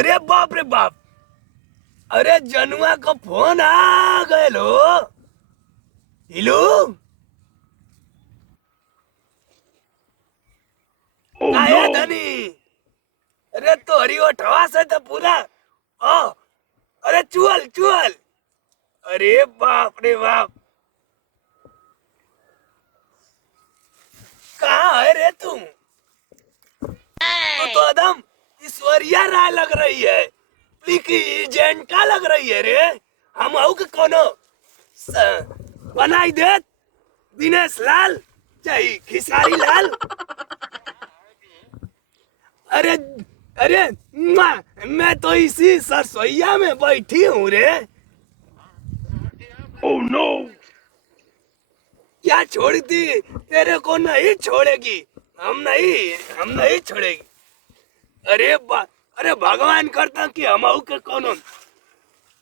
अरे बाप रे बाप, अरे जनुआ का फोन आ गए लो। हिलू आया धनी। अरे तोरी ओठवा से तो पूरा ओ, अरे चुअल चुअल। अरे बाप रे बाप, कहाँ है रे तुम? तो एकदम ईश्वरिया राय लग रही है, लिखी जेंटा लग रही है रे। हम आऊ के कोनो बनाई दे दिनेश लाल चाहे खिसारी लाल। अरे अरे मैं तो इसी सरसोईया में बैठी हूँ रे। ओह नो, क्या छोड़ती? तेरे को नहीं छोड़ेगी, हम नहीं छोड़ेगी। अरे भगवान करता कि हम के कोनो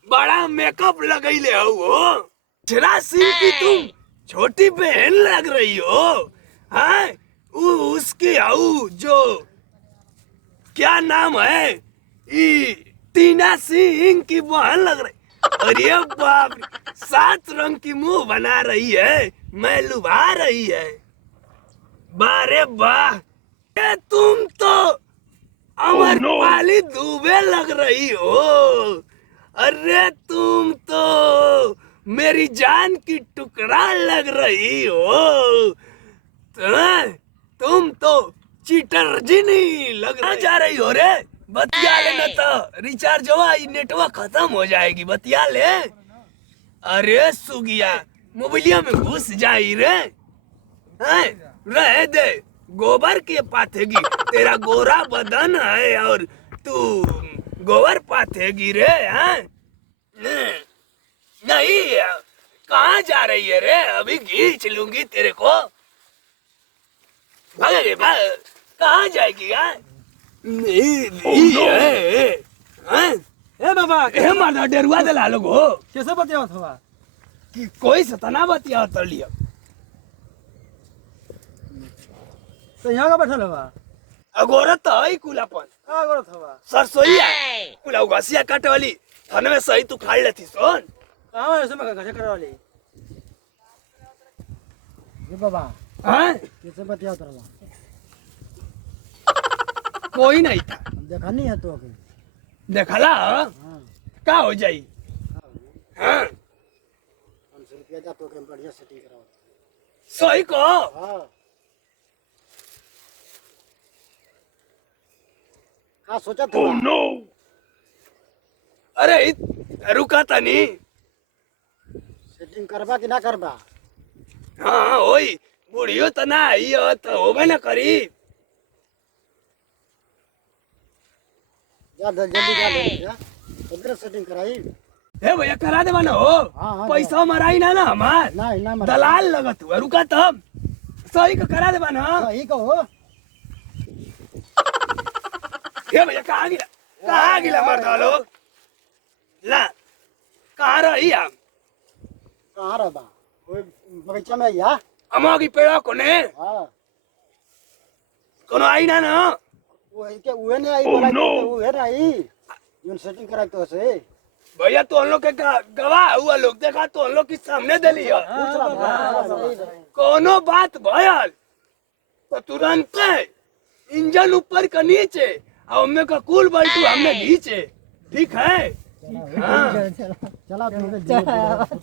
बड़ा मेकअप लगैले हो। जरा सिंह की तुम छोटी बहन लग रही हो। हाँ, उसकी आऊ जो क्या नाम है, टीना सिंह की बहन लग रही। अरे बाप रे, 7 रंग की मुंह बना रही है, मैं लुभा रही है। बारे वाह, तुम तो अमरपाली दुबे लग रही हो। अरे तुम तो मेरी जान की टुकड़ा लग रही हो। तुम तो चीटर जी नहीं लग रही। जा रही हो रे? बतिया ले, न तो रिचार्ज हुआ नेटवर्क खत्म हो जाएगी। बतिया ले। अरे सुगिया, मोबाइलिया में घुस जाई रे। रह दे, गोबर के पाथेगी। तेरा गोरा बदन है और तू गोबर पाथेगी रे। नहीं, कहाँ जा रही है रे? अभी खींच लूंगी तेरे को। भागेगी भाग, कहाँ जाएगी? ए बाबा ए मार डेरुआ दे लालो गो। कैसे बतियावत हवा? कि कोई सतना बतिया तर लिया। तो यहाँ का बैठल हवा? अगोरत तो है कुलापन। का करत हवा? सरसोईया कुला घसिया काटे वाली थन में सही तू खाड़ लेती सोन। कहाँ है उसमें घसे करे वाली? ये बाबा हाँ, कैसे बतियावत हवा? कोई नहीं था। देखा नहीं है तो अभी? देखला हाँ। का हो जाई? हाँ, 500 रुपया जा तो बढ़िया सेटिंग कराओ। सही को। हाँ। हाँ सोचा था। ओह नो, अरे रुका तनी। सेटिंग करबा कि ना करबा? हाँ ओई, बुढ़ियो तो ना आई हो तो होबे ना करी। जा जल्दी जा ले जा। उधर सेटिंग कराई। हे भैया करा दे बना हो। हाँ, पैसा मराई ना हमार। नहीं ना मत। दलाल लगत हुआ, रुका तब सही का करा दे बना। सही कहो। हे भैया कहाँ गिला मर डालो ला। कहाँ रही हम? कहाँ रहा? कोई बगीचा में या? अमोगी पेड़ा कोने हाँ। कोनो आई ना ना। उहे ने आई बोला कि उहे ना आई। यून सेटिंग कराई तो से। भैया तो हम लोग के गवाह हुआ लोग देखा तो हम लोग के सामने दे लिया। कोनो बात भयल तो तुरंत इंजन ऊपर का नीचे और हमें का कुल बल्टू हमने नीचे। ठीक है? हाँ, चला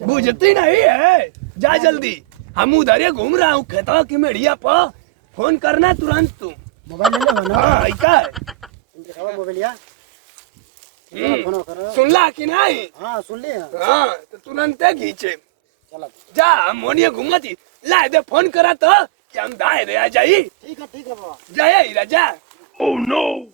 बुझती नहीं है। जा जल्दी, हम उधर ही घूम रहा हूँ खेतवा की मेढ़िया पर। फोन करना तुरंत तुम। मोबाइल ले ले ना। हाँ क्या है? दिखावा मोबाइल या। फोन करो। सुनला कि नहीं? हाँ सुन ली। हाँ तो तुरंत खींचे। चला जा, हम मोनिया घूमती ला दे। फोन करा तो कि हम दाए दे आ जाई। ठीक है बाबा। जाया ही राजा। ओह नो,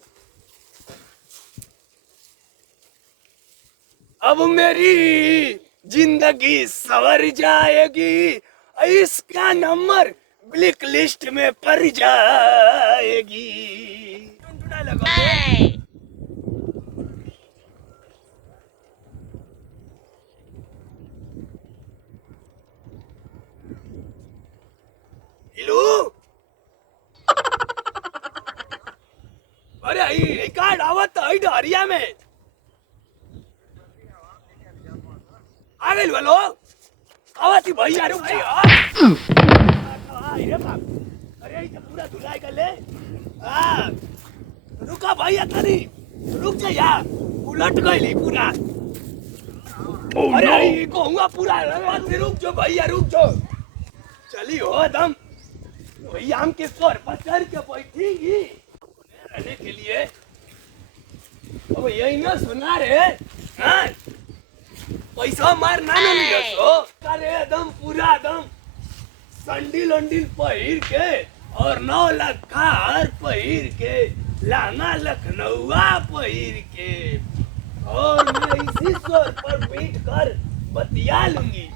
अब मेरी जिंदगी सवर जाएगी, इसका नंबर ब्लैक लिस्ट में पड़ जाएगी। हेलो, अरे आई कार्ड आवत आई डरिया भैया में आ गई वालो आवाती भैया रुक जा अरे ये पूरा धुलाई कर ले हाँ रुका भैया तनी रुक जा यार उलट गई पूरा अरे ये कहूँगा पूरा रुक जाओ भैया रुक जाओ चली हो दम भैया हम के स्वर पर चढ़ के बैठेंगी रहने के लिए अब यही ना सुना रे हाँ पैसा मार ना लिया तो अरे दम पूरा दम संडिल अंडिल पहिर के और 9 लखा हार पहिर के लाना लखनऊआ पहिर के और मैं इसी स्वर पर बैठ कर बतिया लूंगी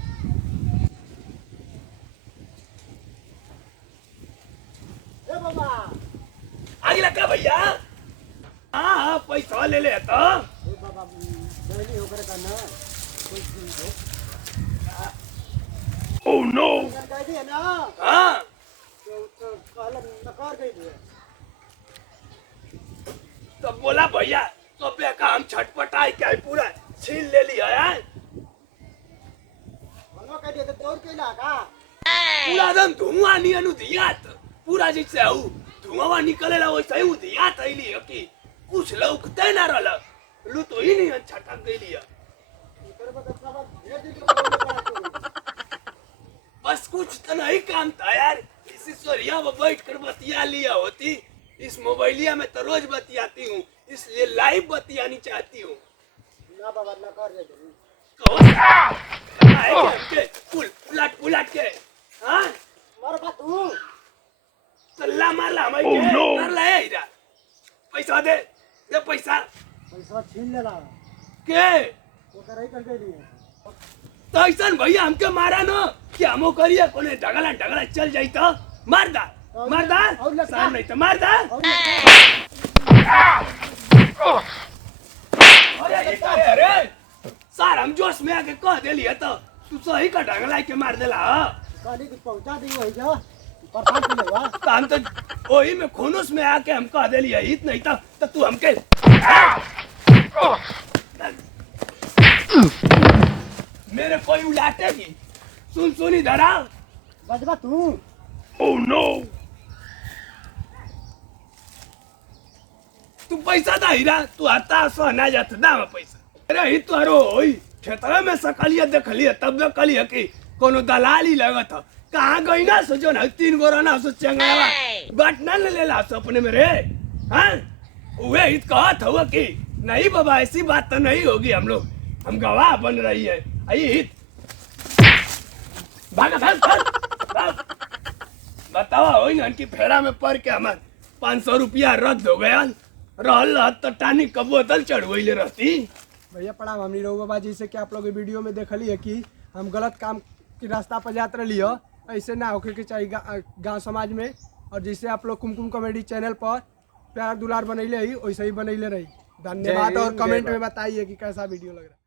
बाबा आगे लगा भैया हाँ पैसा ले ले तो बाबा डेली होकर करना ओह नो है ना हाँ तो कहला नकार गई है तो बोला भैया तो बेका हम छटपटाई क्या पूरा छीन ले लिया यार मनो कह दिया तो दौड़ के लागा पूरा दम धुआं नहीं अनु दिया पूरा जैसे हूँ धुआं निकलेला वैसे ही दिया थैली कि कुछ लौकते ना रहल लू तो ही नहीं छटक गई बस कुछ तो नहीं काम था यार इसी सोरिया में बैठ कर बतिया लिया होती इस मोबाइलिया में तो रोज बतियाती हूँ इसलिए लाइव बतियानी चाहती हूँ ना बाबा ना कर दे उलट के हाँ मार बा तू सल्ला मारला मैं के कर ले इधर पैसा दे पैसा पैसा छीन लेला के तो कराई कर गई तो ऐसा भैया हमके मारा न कि हमो करिए कोने ढगला चल जाई तो मार दा सार नहीं तो मार दा अरे सार हम जोश में आके कह देली है तो तू सही का ढगला के मार देला गाड़ी को पहुंचा दी वही जा प्रधान के लेवा तो हम तो वही में खुनुस में आके हम कह देली है इत नहीं तो तू हमके मेरे कोई उलाटेगी सुन इधर आ बजबा तू ओह नो तू पैसा दा हीरा तू हता सो ना जात दा में पैसा अरे ही तो रो होई खेतरा में सकलिया देखलिए तब देखलिए कि कोनो दलाली लगत ह कहां गई ना सो जो ना 3 गोरा ना सो चंगावा बाट ना लेला सो अपने में रे हां वे हित कहत हुआ कि नहीं बाबा ऐसी बात तो नहीं होगी हम लोग हम गवाह बन रही है आई हित भाग बतावा हो ना कि फेरा में पड़ के हमार 500 रुपया रद्द हो गया रहल तो टानी का बोतल चढ़वैले रहती भैया प्रणाम हमनी रघु बाबा जी से कि आप लोग वीडियो में देखली है कि हम गलत काम के रास्ता पर जात रही हो ऐसे ना होके के चाहिए गांव समाज में और जैसे आप लोग कुमकुम कॉमेडी चैनल पर प्यार दुलार बनैले ही वैसे ही बनैले रही धन्यवाद और कमेंट में बताइए कि कैसा वीडियो लग रहा है।